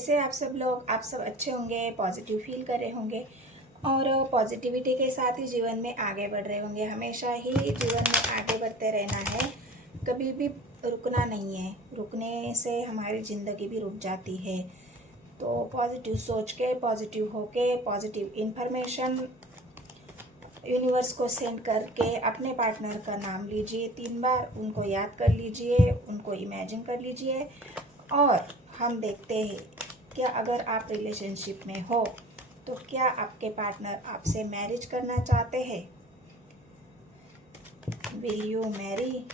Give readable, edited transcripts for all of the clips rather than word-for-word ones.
कैसे आप सब लोग? आप सब अच्छे होंगे, पॉजिटिव फील कर रहे होंगे और पॉजिटिविटी के साथ ही जीवन में आगे बढ़ रहे होंगे। हमेशा ही जीवन में आगे बढ़ते रहना है, कभी भी रुकना नहीं है। रुकने से हमारी ज़िंदगी भी रुक जाती है। तो पॉजिटिव सोच के, पॉजिटिव होके, पॉजिटिव इन्फॉर्मेशन यूनिवर्स को सेंड करके अपने पार्टनर का नाम लीजिए, 3 बार उनको याद कर लीजिए, उनको इमेजिन कर लीजिए और हम देखते हैं क्या अगर आप रिलेशनशिप में हो तो क्या आपके पार्टनर आपसे मैरिज करना चाहते हैं? Will you Mary?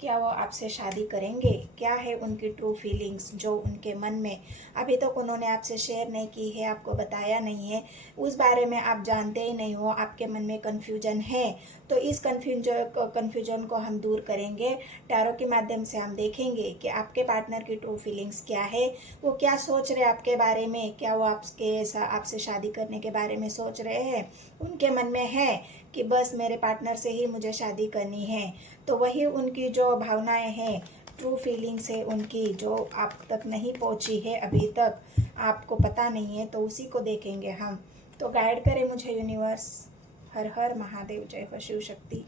क्या वो आपसे शादी करेंगे? क्या है उनकी ट्रू फीलिंग्स जो उनके मन में अभी तक उन्होंने आपसे शेयर नहीं की है, आपको बताया नहीं है, उस बारे में आप जानते ही नहीं हो, आपके मन में कन्फ्यूजन है। तो इस कन्फ्यूजन को हम दूर करेंगे। टैरो के माध्यम से हम देखेंगे कि आपके पार्टनर की ट्रू फीलिंग्स क्या है, वो क्या सोच रहे हैं आपके बारे में। क्या वो आपसे शादी करने के बारे में सोच रहे हैं? उनके मन में है कि बस मेरे पार्टनर से ही मुझे शादी करनी है। तो वही उनकी जो भावनाएं हैं, ट्रू फीलिंग्स है उनकी, जो आप तक नहीं पहुंची है अभी तक, आपको पता नहीं है, तो उसी को देखेंगे हम। तो गाइड करें मुझे यूनिवर्स। हर हर महादेव, जय हो शिव शक्ति।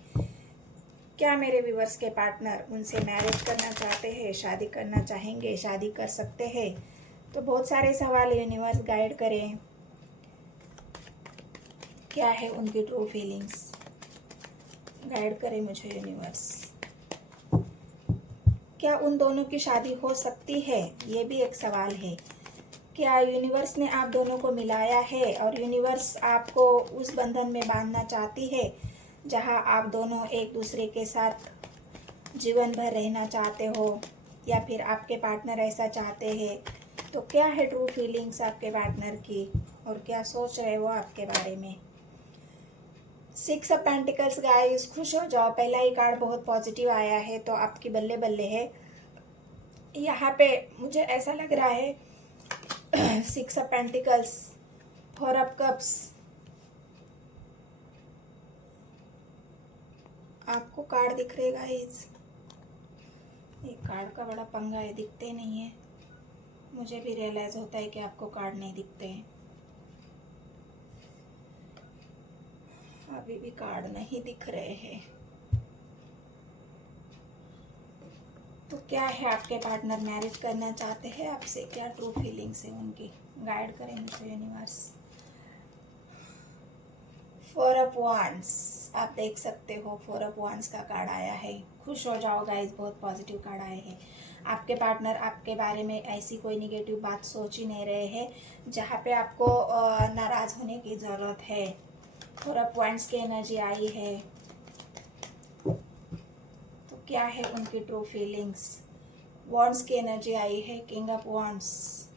क्या मेरे व्यूवर्स के पार्टनर उनसे मैरिज करना चाहते हैं, शादी करना चाहेंगे, शादी कर सकते हैं? तो बहुत सारे सवाल यूनिवर्स, गाइड करें। क्या है उनकी ट्रू फीलिंग्स, गाइड करें मुझे यूनिवर्स। क्या उन दोनों की शादी हो सकती है? ये भी एक सवाल है। क्या यूनिवर्स ने आप दोनों को मिलाया है और यूनिवर्स आपको उस बंधन में बांधना चाहती है जहां आप दोनों एक दूसरे के साथ जीवन भर रहना चाहते हो, या फिर आपके पार्टनर ऐसा चाहते हैं? तो क्या है ट्रू फीलिंग्स आपके पार्टनर की और क्या सोच रहे हो आपके बारे में? 6 ऑफ पेंटिकल्स गाइस, खुश हो जाओ। पहला ही कार्ड बहुत पॉजिटिव आया है, तो आपकी बल्ले बल्ले है। यहाँ पे मुझे ऐसा लग रहा है 6 ऑफ पेंटिकल्स, 4 ऑफ कप्स। आपको कार्ड दिख रहे गाइस? ये कार्ड का बड़ा पंगा है, दिखते नहीं है। मुझे भी रियलाइज होता है कि आपको कार्ड नहीं दिखते हैं। अभी भी कार्ड नहीं दिख रहे हैं। तो क्या है, आपके पार्टनर मैरिज करना चाहते हैं आपसे? क्या ट्रू फीलिंग्स है उनकी? गाइड करें मुझे यूनिवर्स। 4 ऑफ वांड्स, आप देख सकते हो 4 ऑफ वांड्स का कार्ड आया है। खुश हो जाओ गाइस, बहुत पॉजिटिव कार्ड आए हैं। आपके पार्टनर आपके बारे में ऐसी कोई निगेटिव बात सोच ही नहीं रहे हैं जहाँ पे आपको नाराज होने की ज़रूरत है। 4 ऑफ वांड्स की एनर्जी आई है। तो क्या है उनकी ट्रू फीलिंग्स? वॉन्ड्स की एनर्जी आई है, king of wands.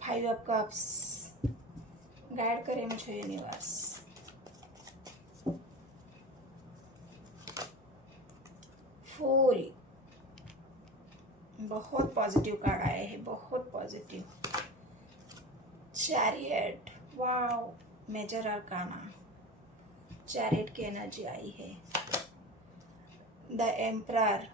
5 of cups, guide करें मुझे यूनिवर्स। फूल, बहुत पॉजिटिव कार्ड आए हैं, बहुत positive. Chariot, wow, major arcana, chariot की एनर्जी आई है। द एम्परर,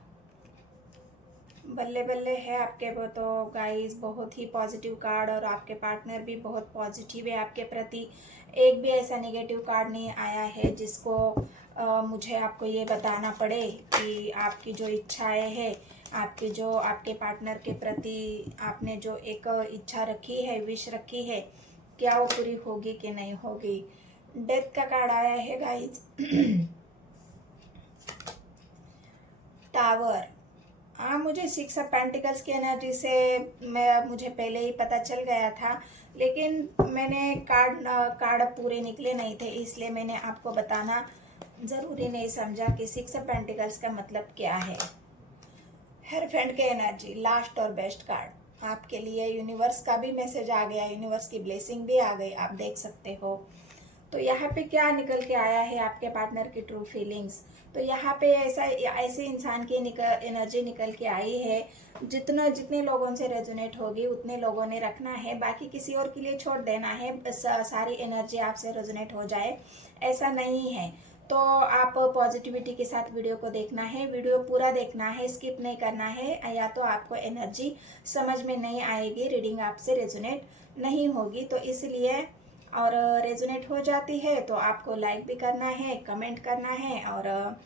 बल्ले बल्ले है आपके वो तो गाइस, बहुत ही पॉजिटिव कार्ड। और आपके पार्टनर भी बहुत पॉजिटिव है आपके प्रति। एक भी ऐसा नेगेटिव कार्ड नहीं आया है जिसको मुझे आपको ये बताना पड़े कि आपकी जो इच्छाएं हैं, आपकी जो आपके पार्टनर के प्रति आपने जो एक इच्छा रखी है, विश रखी है, क्या वो पूरी होगी कि नहीं होगी। डेथ का कार्ड आया है गाइस। टावर, हाँ, मुझे 6 ऑफ पेंटिकल्स की एनर्जी से मुझे पहले ही पता चल गया था, लेकिन मैंने कार्ड पूरे निकले नहीं थे, इसलिए मैंने आपको बताना ज़रूरी नहीं समझा कि 6 ऑफ पेंटिकल्स का मतलब क्या है। हेरोफेंट की एनर्जी, लास्ट और बेस्ट कार्ड आपके लिए। यूनिवर्स का भी मैसेज आ गया, यूनिवर्स की ब्लेसिंग भी आ गई, आप देख सकते हो। तो यहाँ पे क्या निकल के आया है आपके पार्टनर की ट्रू फीलिंग्स? तो यहाँ पे ऐसे इंसान की एनर्जी निकल के आई है, जितने लोगों से रेजोनेट होगी उतने लोगों ने रखना है, बाकी किसी और के लिए छोड़ देना है। सारी एनर्जी आपसे रेजोनेट हो जाए ऐसा नहीं है। तो आप पॉजिटिविटी के साथ वीडियो को देखना है, वीडियो पूरा देखना है, स्किप नहीं करना है, या तो आपको एनर्जी समझ में नहीं आएगी, रीडिंग आपसे रेजोनेट नहीं होगी। तो इसलिए, और रेजोनेट हो जाती है तो आपको लाइक भी करना है, कमेंट करना है, और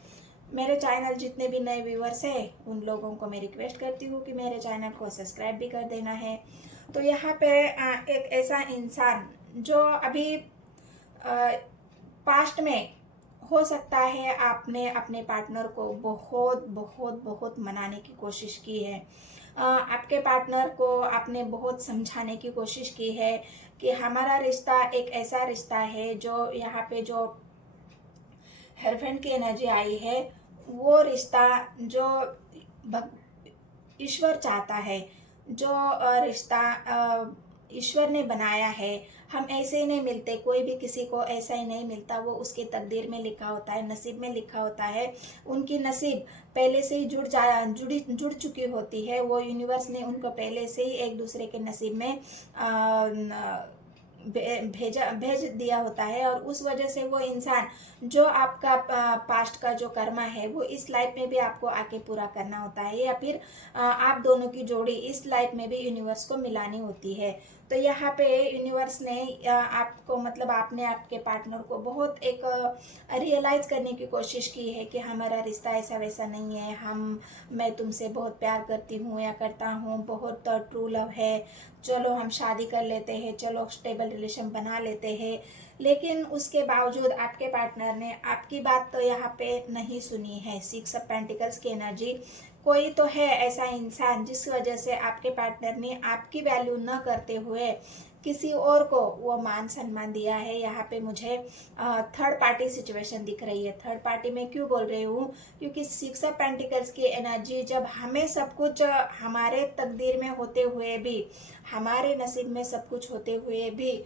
मेरे चैनल जितने भी नए व्यूअर्स हैं उन लोगों को मैं रिक्वेस्ट करती हूँ कि मेरे चैनल को सब्सक्राइब भी कर देना है। तो यहाँ पे एक ऐसा इंसान जो अभी पास्ट में, हो सकता है आपने अपने पार्टनर को बहुत बहुत बहुत मनाने की कोशिश की है, आपके पार्टनर को आपने बहुत समझाने की कोशिश की है कि हमारा रिश्ता एक ऐसा रिश्ता है जो यहाँ पे जो हस्बैंड की एनर्जी आई है वो रिश्ता जो ईश्वर चाहता है, जो रिश्ता ईश्वर ने बनाया है। हम ऐसे ही नहीं मिलते, कोई भी किसी को ऐसा ही नहीं मिलता, वो उसके तकदीर में लिखा होता है, नसीब में लिखा होता है। उनकी नसीब पहले से ही जुड़ चुकी होती है, वो यूनिवर्स ने उनको पहले से ही एक दूसरे के नसीब में भेज दिया होता है। और उस वजह से वो इंसान जो आपका पास्ट का जो कर्मा है वो इस लाइफ में भी आपको आके पूरा करना होता है, या फिर आप दोनों की जोड़ी इस लाइफ में भी यूनिवर्स को मिलानी होती है। तो यहाँ पे यूनिवर्स ने आपको, मतलब आपने आपके पार्टनर को बहुत एक रियलाइज करने की कोशिश की है कि हमारा रिश्ता ऐसा वैसा नहीं है, मैं तुमसे बहुत प्यार करती हूँ या करता हूँ, बहुत ट्रू लव है, चलो हम शादी कर लेते हैं, चलो स्टेबल रिलेशन बना लेते हैं। लेकिन उसके बावजूद आपके पार्टनर ने आपकी बात तो यहाँ पे नहीं सुनी है। 6 ऑफ पेंटिकल्स की एनर्जी, कोई तो है ऐसा इंसान जिस वजह से आपके पार्टनर ने आपकी वैल्यू न करते हुए किसी और को वो मान सम्मान दिया है। यहाँ पे मुझे थर्ड पार्टी सिचुएशन दिख रही है। थर्ड पार्टी में क्यों बोल रही हूँ, क्योंकि 6 ऑफ पेंटिकल्स की एनर्जी, जब हमें सब कुछ हमारे तकदीर में होते हुए भी, हमारे नसीब में सब कुछ होते हुए भी,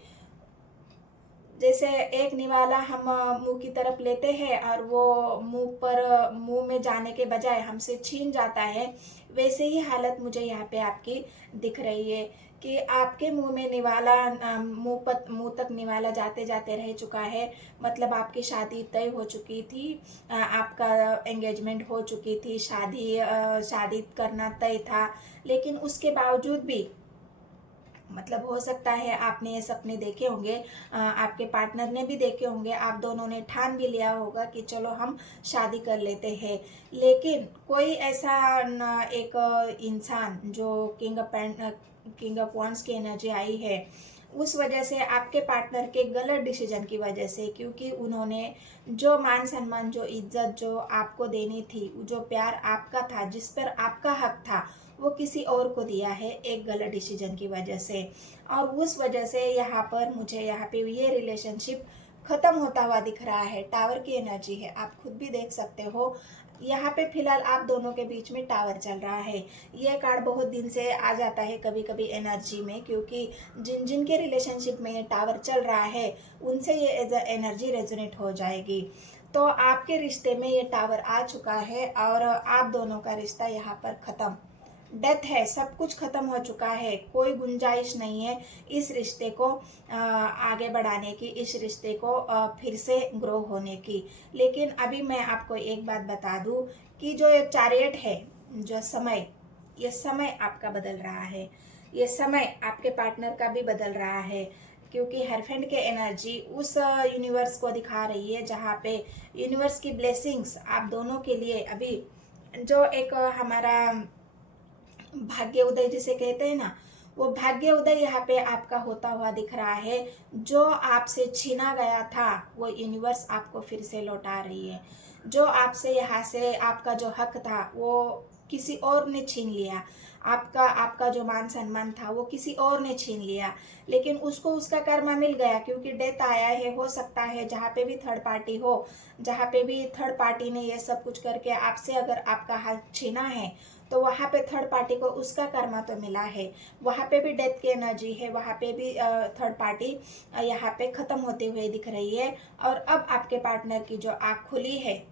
जैसे एक निवाला हम मुंह की तरफ लेते हैं और वो मुंह में जाने के बजाय हमसे छीन जाता है, वैसे ही हालत मुझे यहाँ पे आपकी दिख रही है कि आपके मुंह में निवाला, मुंह तक निवाला जाते जाते रह चुका है। मतलब आपकी शादी तय हो चुकी थी, आपका एंगेजमेंट हो चुकी थी, शादी करना तय था, लेकिन उसके बावजूद भी, मतलब हो सकता है आपने ये सपने देखे होंगे, आपके पार्टनर ने भी देखे होंगे, आप दोनों ने ठान भी लिया होगा कि चलो हम शादी कर लेते हैं। लेकिन कोई ऐसा एक इंसान जो किंग ऑफ वॉन्ड्स की एनर्जी आई है, उस वजह से आपके पार्टनर के गलत डिसीजन की वजह से, क्योंकि उन्होंने जो मान सम्मान, जो इज्जत जो आपको देनी थी, जो प्यार आपका था, जिस पर आपका हक था, वो किसी और को दिया है एक गलत डिसीजन की वजह से। और उस वजह से यहाँ पर मुझे यहाँ पे ये रिलेशनशिप खत्म होता हुआ दिख रहा है। टावर की एनर्जी है, आप खुद भी देख सकते हो। यहाँ पे फिलहाल आप दोनों के बीच में टावर चल रहा है। ये कार्ड बहुत दिन से आ जाता है कभी कभी एनर्जी में, क्योंकि जिनके रिलेशनशिप में ये टावर चल रहा है उनसे ये एनर्जी रेजोनेट हो जाएगी। तो आपके रिश्ते में ये टावर आ चुका है और आप दोनों का रिश्ता यहाँ पर खत्म, डेथ है, सब कुछ खत्म हो चुका है। कोई गुंजाइश नहीं है इस रिश्ते को आगे बढ़ाने की, इस रिश्ते को फिर से ग्रो होने की। लेकिन अभी मैं आपको एक बात बता दूं कि जो ये चैरियट है, जो समय, ये समय आपका बदल रहा है, ये समय आपके पार्टनर का भी बदल रहा है, क्योंकि हस्बैंड के एनर्जी उस यूनिवर्स को दिखा रही है जहाँ पे यूनिवर्स की ब्लेसिंग्स आप दोनों के लिए अभी, जो एक हमारा भाग्य उदय जिसे कहते हैं ना, वो भाग्य उदय यहाँ पे आपका होता हुआ दिख रहा है। जो आपसे छीना गया था वो यूनिवर्स आपको फिर से लौटा रही है। जो आपसे यहाँ से आपका जो हक था वो किसी और ने छीन लिया, आपका जो मान सम्मान था वो किसी और ने छीन लिया, लेकिन उसको उसका कर्मा मिल गया, क्योंकि डेथ आया है। हो सकता है जहाँ पे भी थर्ड पार्टी हो, जहाँ पे भी थर्ड पार्टी ने ये सब कुछ करके आपसे अगर आपका हक छीना है, तो वहाँ पे थर्ड पार्टी को उसका कर्मा तो मिला है। वहाँ पे भी डेथ की एनर्जी है, वहाँ पे भी थर्ड पार्टी यहाँ पे खत्म होते हुए दिख रही है। और अब आपके पार्टनर की जो आँख खुली है,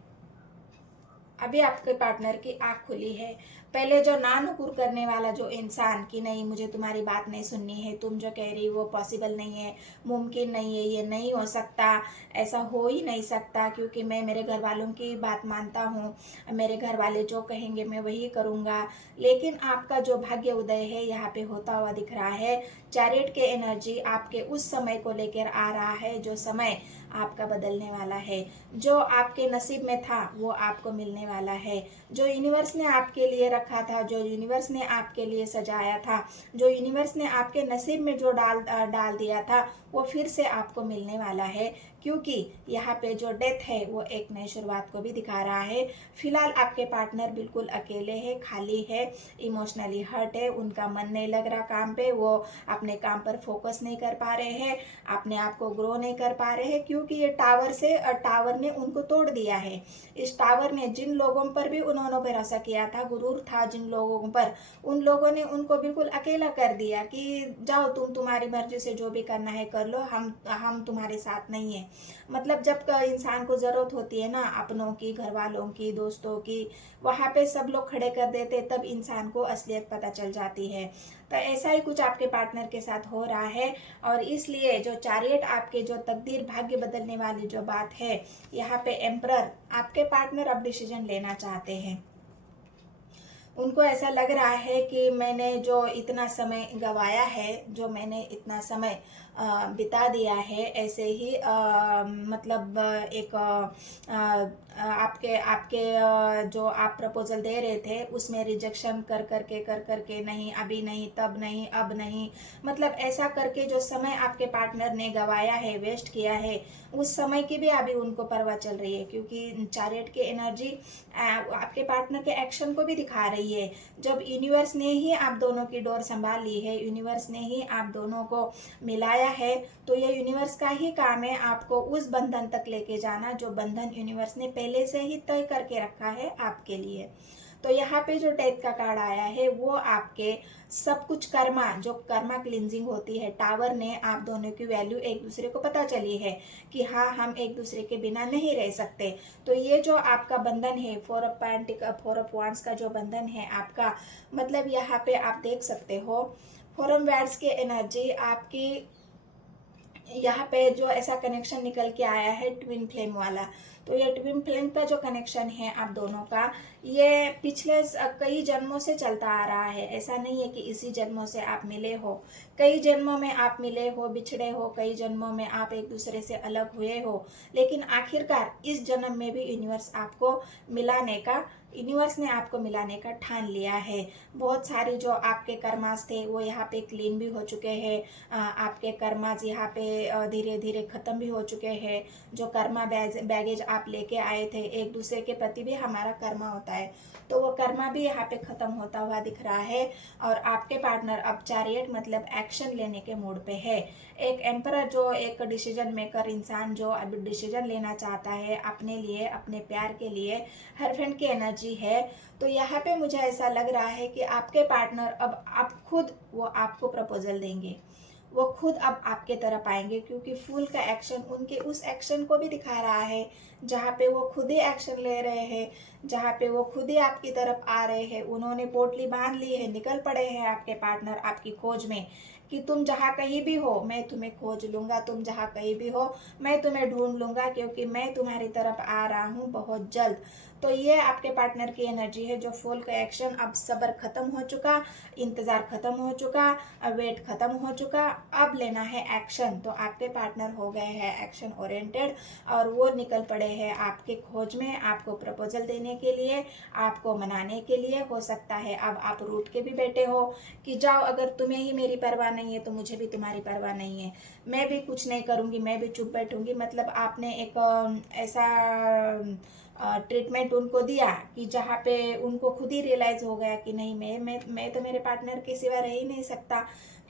अभी आपके पार्टनर की आँख खुली है। पहले जो नानुकुर करने वाला जो इंसान कि नहीं मुझे तुम्हारी बात नहीं सुननी है, तुम जो कह रही वो पॉसिबल नहीं है, मुमकिन नहीं है, ये नहीं हो सकता, ऐसा हो ही नहीं सकता, क्योंकि मैं मेरे घर वालों की बात मानता हूँ, मेरे घर वाले जो कहेंगे मैं वही करूँगा। लेकिन आपका जो भाग्य उदय है यहाँ पे होता हुआ दिख रहा है। चैरियट के एनर्जी आपके उस समय को लेकर आ रहा है जो समय आपका बदलने वाला है। जो आपके नसीब में था वो आपको मिलने वाला है। जो यूनिवर्स ने आपके लिए रखा था, जो यूनिवर्स ने आपके लिए सजाया था, जो यूनिवर्स ने आपके नसीब में जो डाल दिया था, वो फिर से आपको मिलने वाला है। क्योंकि यहाँ पे जो डेथ है वो एक नई शुरुआत को भी दिखा रहा है। फिलहाल आपके पार्टनर बिल्कुल अकेले है, खाली है, इमोशनली हर्ट है, उनका मन नहीं लग रहा काम पे, वो अपने काम पर फोकस नहीं कर पा रहे हैं, अपने आप को ग्रो नहीं कर पा रहे हैं, क्योंकि ये टावर ने उनको तोड़ दिया है। इस टावर ने जिन लोगों पर भी उन्होंने भरोसा किया था, गुरूर था जिन लोगों पर, उन लोगों ने उनको बिल्कुल अकेला कर दिया कि जाओ तुम तुम्हारी मर्जी से जो भी करना है कर लो, हम तुम्हारे साथ नहीं है। मतलब जब इंसान को जरूरत होती है ना अपनों की, घर वालों की, दोस्तों की, वहां पे सब लोग खड़े कर देते, तब इंसान को असलियत पता चल जाती है। तो ऐसा ही कुछ आपके पार्टनर के साथ हो रहा है। और इसलिए जो चैरियट आपके जो तकदीर भाग्य बदलने वाली जो बात है, यहाँ पे एम्परर, आपके पार्टनर अब डिसीजन लेना चाहते हैं। उनको ऐसा लग रहा है कि मैंने जो इतना समय गवाया है, जो मैंने इतना समय बिता दिया है, ऐसे ही मतलब एक आपके आपके जो आप प्रपोजल दे रहे थे उसमें रिजेक्शन कर करके नहीं, अभी नहीं, तब नहीं, अब नहीं, मतलब ऐसा करके जो समय आपके पार्टनर ने गवाया है, वेस्ट किया है, उस समय की भी अभी उनको परवाह चल रही है। क्योंकि चैरियट की एनर्जी आपके पार्टनर के एक्शन को भी दिखा रही है। जब यूनिवर्स ने ही आप दोनों की डोर संभाल ली है, यूनिवर्स ने ही आप दोनों को मिलाया है, तो ये यूनिवर्स का ही काम है आपको उस बंधन तक लेके जाना जो बंधन यूनिवर्स ने पहले से ही तय करके रखा है आपके लिए। तो यहाँ पे जो डेथ का कार्ड आया है वो आपके सब कुछ कर्मा, जो कर्मा क्लिनजिंग होती है, टावर ने आप दोनों की वैल्यू एक दूसरे को पता चली है कि हाँ हम एक दूसरे के बिना नहीं रह सकते। तो ये जो आपका बंधन है, 4 ऑफ वांड्स का जो बंधन है आपका, मतलब यहाँ पे आप देख सकते हो 4 ऑफ वांड्स की एनर्जी आपकी, यहाँ पे जो ऐसा कनेक्शन निकल के आया है ट्विन फ्लेम वाला। तो ये ट्विन फ्लेम का जो कनेक्शन है आप दोनों का, ये पिछले कई जन्मों से चलता आ रहा है। ऐसा नहीं है कि इसी जन्मों से आप मिले हो, कई जन्मों में आप मिले हो, बिछड़े हो, कई जन्मों में आप एक दूसरे से अलग हुए हो, लेकिन आखिरकार इस जन्म में भी यूनिवर्स आपको मिलाने का, यूनिवर्स ने आपको मिलाने का ठान लिया है। बहुत सारी जो आपके कर्मास थे वो यहाँ पे क्लीन भी हो चुके हैं, आपके कर्मास यहाँ पे धीरे धीरे खत्म भी हो चुके हैं। जो कर्मा बैगेज आप लेके आए थे, एक दूसरे के प्रति भी हमारा कर्मा होता है, तो वो कर्मा भी यहाँ पे खत्म होता हुआ दिख रहा है। और आपके पार्टनर अब चैरियट मतलब एक्शन लेने के मूड पे है। एक एम्परर, जो एक डिसीजन मेकर इंसान, जो अभी डिसीजन लेना चाहता है अपने लिए, अपने प्यार के लिए, हस्बैंड की एनर्जी है। तो यहाँ पे मुझे ऐसा लग रहा है कि आपके पार्टनर अब आप खुद वो आपको प्रपोजल देंगे, वो खुद अब आपके तरफ आएंगे, क्योंकि फूल का एक्शन उनके उस एक्शन को भी दिखा रहा है जहाँ पे वो खुद ही एक्शन ले रहे हैं, जहाँ पे वो खुद ही आपकी तरफ आ रहे हैं। उन्होंने पोटली बांध ली है, निकल पड़े हैं आपके पार्टनर आपकी खोज में कि तुम जहाँ कहीं भी हो मैं तुम्हें खोज लूंगा, तुम जहाँ कहीं भी हो मैं तुम्हें ढूंढ लूंगा, क्योंकि मैं तुम्हारी तरफ आ रहा हूँ बहुत जल्द। तो ये आपके पार्टनर की एनर्जी है जो फुल का एक्शन, अब सब्र खत्म हो चुका, इंतजार खत्म हो चुका, वेट खत्म हो चुका, अब लेना है एक्शन। तो आपके पार्टनर हो गए हैं एक्शन ओरिएंटेड और वो निकल पड़े हैं आपके खोज में, आपको प्रपोजल देने के लिए, आपको मनाने के लिए। हो सकता है अब आप रूठ के भी बैठे हो कि जाओ, अगर तुम्हें ही मेरी परवाह नहीं है तो मुझे भी तुम्हारी परवाह नहीं है, मैं भी कुछ नहीं करूँगी, मैं भी चुप बैठूंगी। मतलब आपने एक ऐसा ट्रीटमेंट उनको दिया कि जहाँ पे उनको खुद ही रियलाइज हो गया कि नहीं मैं तो मेरे पार्टनर के सिवा रह ही नहीं सकता,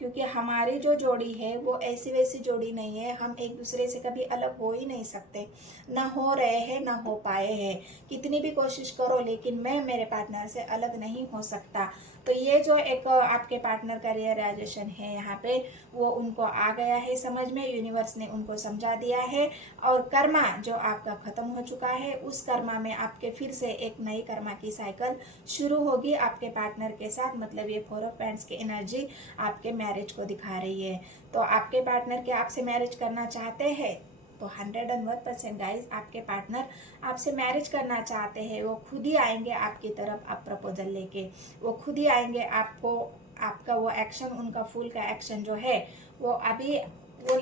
क्योंकि हमारी जो जोड़ी है वो ऐसी वैसी जोड़ी नहीं है। हम एक दूसरे से कभी अलग हो ही नहीं सकते, ना हो रहे हैं ना हो पाए हैं। कितनी भी कोशिश करो लेकिन मैं मेरे पार्टनर से अलग नहीं हो सकता। तो ये जो एक आपके पार्टनर का रियलाइजेशन है यहाँ पे, वो उनको आ गया है समझ में, यूनिवर्स ने उनको समझा दिया है। और कर्मा जो आपका खत्म हो चुका है, उस कर्मा में आपके फिर से एक नई कर्मा की साइकिल शुरू होगी आपके पार्टनर के साथ। मतलब ये 4 ऑफ पेंट्स की एनर्जी आपके मैरिज को दिखा रही है। तो आपके पार्टनर के आपसे मैरिज करना चाहते हैं तो 101% गाइज आपके पार्टनर आपसे मैरिज करना चाहते हैं। वो खुद ही आएंगे आपकी तरफ, आप प्रपोजल लेके वो खुद ही आएंगे आपको। आपका वो एक्शन, उनका फुल का एक्शन जो है वो अभी वो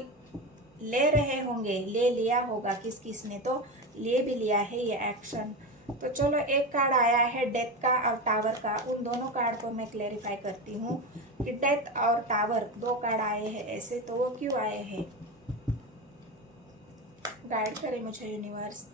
ले रहे होंगे, ले लिया होगा, किस किस ने तो ले भी लिया है ये एक्शन। तो चलो, एक कार्ड आया है डेथ का और टावर का। उन दोनों कार्ड को मैं क्लेरिफाई करती हूँ कि डेथ और टावर 2 कार्ड आए हैं ऐसे, तो वो क्यों आए हैं, गाइड करे मुझे यूनिवर्स।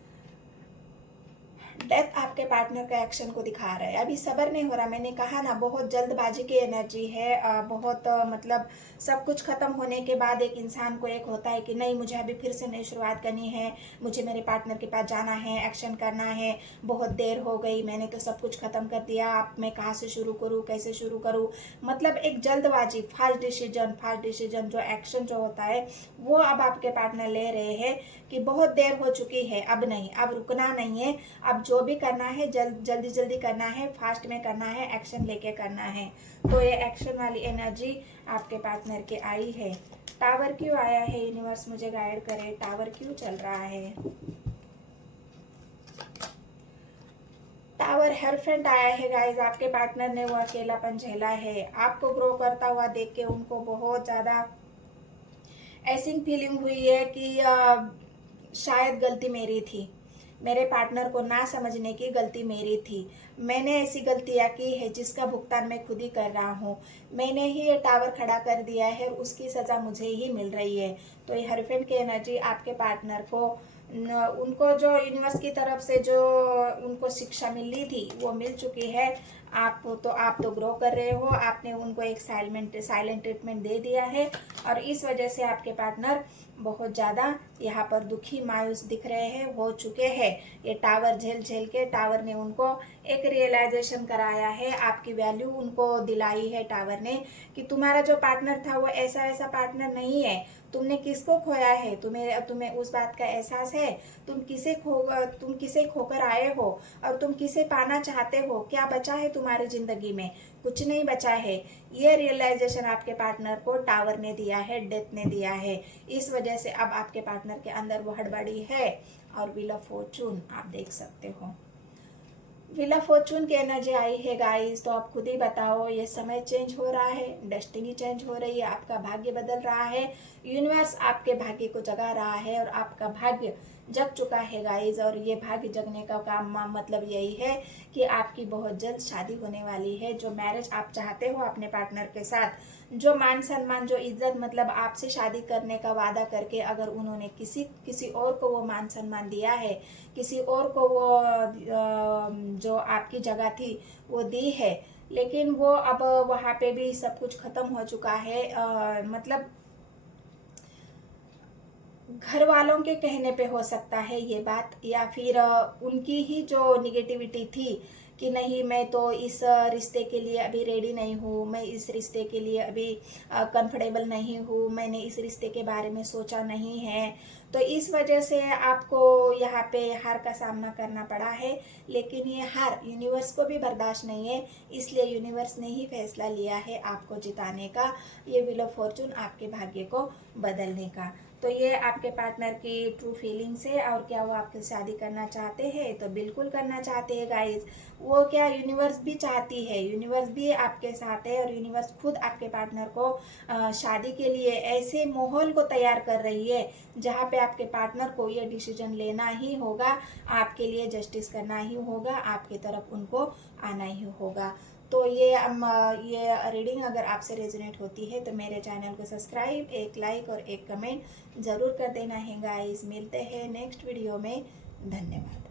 डेथ आपके पार्टनर का एक्शन को दिखा रहा है। अभी सब्र नहीं हो रहा, मैंने कहा ना, बहुत जल्दबाजी की एनर्जी है। बहुत मतलब सब कुछ खत्म होने के बाद एक इंसान को एक होता है कि नहीं, मुझे अभी फिर से नई शुरुआत करनी है, मुझे मेरे पार्टनर के पास जाना है, एक्शन करना है। बहुत देर हो गई, मैंने तो सब कुछ खत्म कर दिया, अब मैं कहाँ से शुरू करूँ, कैसे शुरू करूँ। मतलब एक जल्दबाजी, फास्ट डिसीजन जो एक्शन जो होता है वो अब आपके पार्टनर ले रहे हैं कि बहुत देर हो चुकी है, अब नहीं, अब रुकना नहीं है, अब जो भी करना है जल्दी करना है, फास्ट में करना है, एक्शन लेके करना है। तो ये एक्शन वाली एनर्जी आपके पार्टनर के आई है। टावर क्यों आया है, यूनिवर्स मुझे गाइड करे, टावर क्यों चल रहा है। टावर हेल्फेंट आया है गाइज। आपके पार्टनर ने वो अकेलापन झेला है। आपको ग्रो करता हुआ देख के उनको बहुत ज़्यादा ऐसी फीलिंग हुई है कि शायद गलती मेरी थी, मेरे पार्टनर को ना समझने की गलती मेरी थी। मैंने ऐसी गलतियां की है जिसका भुगतान मैं खुद ही कर रहा हूँ। मैंने ही ये टावर खड़ा कर दिया है, उसकी सज़ा मुझे ही मिल रही है। तो ये हरफेंट की एनर्जी आपके पार्टनर को, उनको जो यूनिवर्स की तरफ से जो उनको शिक्षा मिली थी वो मिल चुकी है। आप तो ग्रो कर रहे हो, आपने उनको एक साइलेंट ट्रीटमेंट दे दिया है। और इस वजह से आपके पार्टनर बहुत ज़्यादा यहाँ पर दुखी मायूस दिख रहे हैं, हो चुके हैं। ये टावर झेल के टावर ने उनको एक रियलाइजेशन कराया है, आपकी वैल्यू उनको दिलाई है टावर ने, कि तुम्हारा जो पार्टनर था वो ऐसा पार्टनर नहीं है। तुमने किसको खोया है, तुम्हें उस बात का एहसास है। तुम किसे खोकर आए हो और तुम किसे पाना चाहते हो। क्या बचा है तुम्हारी जिंदगी में, कुछ नहीं बचा है। ये रियलाइजेशन आपके पार्टनर को टावर ने दिया है, डेथ ने दिया है। इस वजह से अब आपके पार्टनर के अंदर वो हड़बड़ी है। और व्हील ऑफ फॉर्चून आप देख सकते हो, व्हील ऑफ फॉर्चून की एनर्जी आई है गाइस। तो आप खुद ही बताओ, ये समय चेंज हो रहा है, डेस्टिनी चेंज हो रही है, आपका भाग्य बदल रहा है, यूनिवर्स आपके भाग्य को जगा रहा है और आपका भाग्य जग चुका है गाइस। और ये भाग्य जगने का काम मतलब यही है कि आपकी बहुत जल्द शादी होने वाली है। जो मैरिज आप चाहते हो अपने पार्टनर के साथ, जो मान सम्मान, जो इज्जत, मतलब आपसे शादी करने का वादा करके अगर उन्होंने किसी और को वो मान सम्मान दिया है, किसी और को वो जो आपकी जगह थी वो दी है, लेकिन वो अब वहाँ पे भी सब कुछ खत्म हो चुका है। मतलब घर वालों के कहने पे हो सकता है ये बात, या फिर उनकी ही जो निगेटिविटी थी कि नहीं, मैं तो इस रिश्ते के लिए अभी रेडी नहीं हूँ, मैं इस रिश्ते के लिए अभी कंफर्टेबल नहीं हूँ, मैंने इस रिश्ते के बारे में सोचा नहीं है। तो इस वजह से आपको यहाँ पे हार का सामना करना पड़ा है। लेकिन ये हार यूनिवर्स को भी बर्दाश्त नहीं है, इसलिए यूनिवर्स ने ही फैसला लिया है आपको जिताने का, ये व्हील ऑफ फॉर्चून आपके भाग्य को बदलने का। तो ये आपके पार्टनर की ट्रू फीलिंग्स है। और क्या वो आपसे शादी करना चाहते हैं, तो बिल्कुल करना चाहते हैं गाइस। वो क्या, यूनिवर्स भी चाहती है, यूनिवर्स भी आपके साथ है। और यूनिवर्स खुद आपके पार्टनर को शादी के लिए ऐसे माहौल को तैयार कर रही है जहाँ पे आपके पार्टनर को ये डिसीजन लेना ही होगा, आपके लिए जस्टिस करना ही होगा, आपकी तरफ उनको आना ही होगा। तो ये रीडिंग अगर आपसे रेजोनेट होती है तो मेरे चैनल को सब्सक्राइब, एक लाइक और एक कमेंट ज़रूर कर देना है गाइस। मिलते हैं नेक्स्ट वीडियो में, धन्यवाद।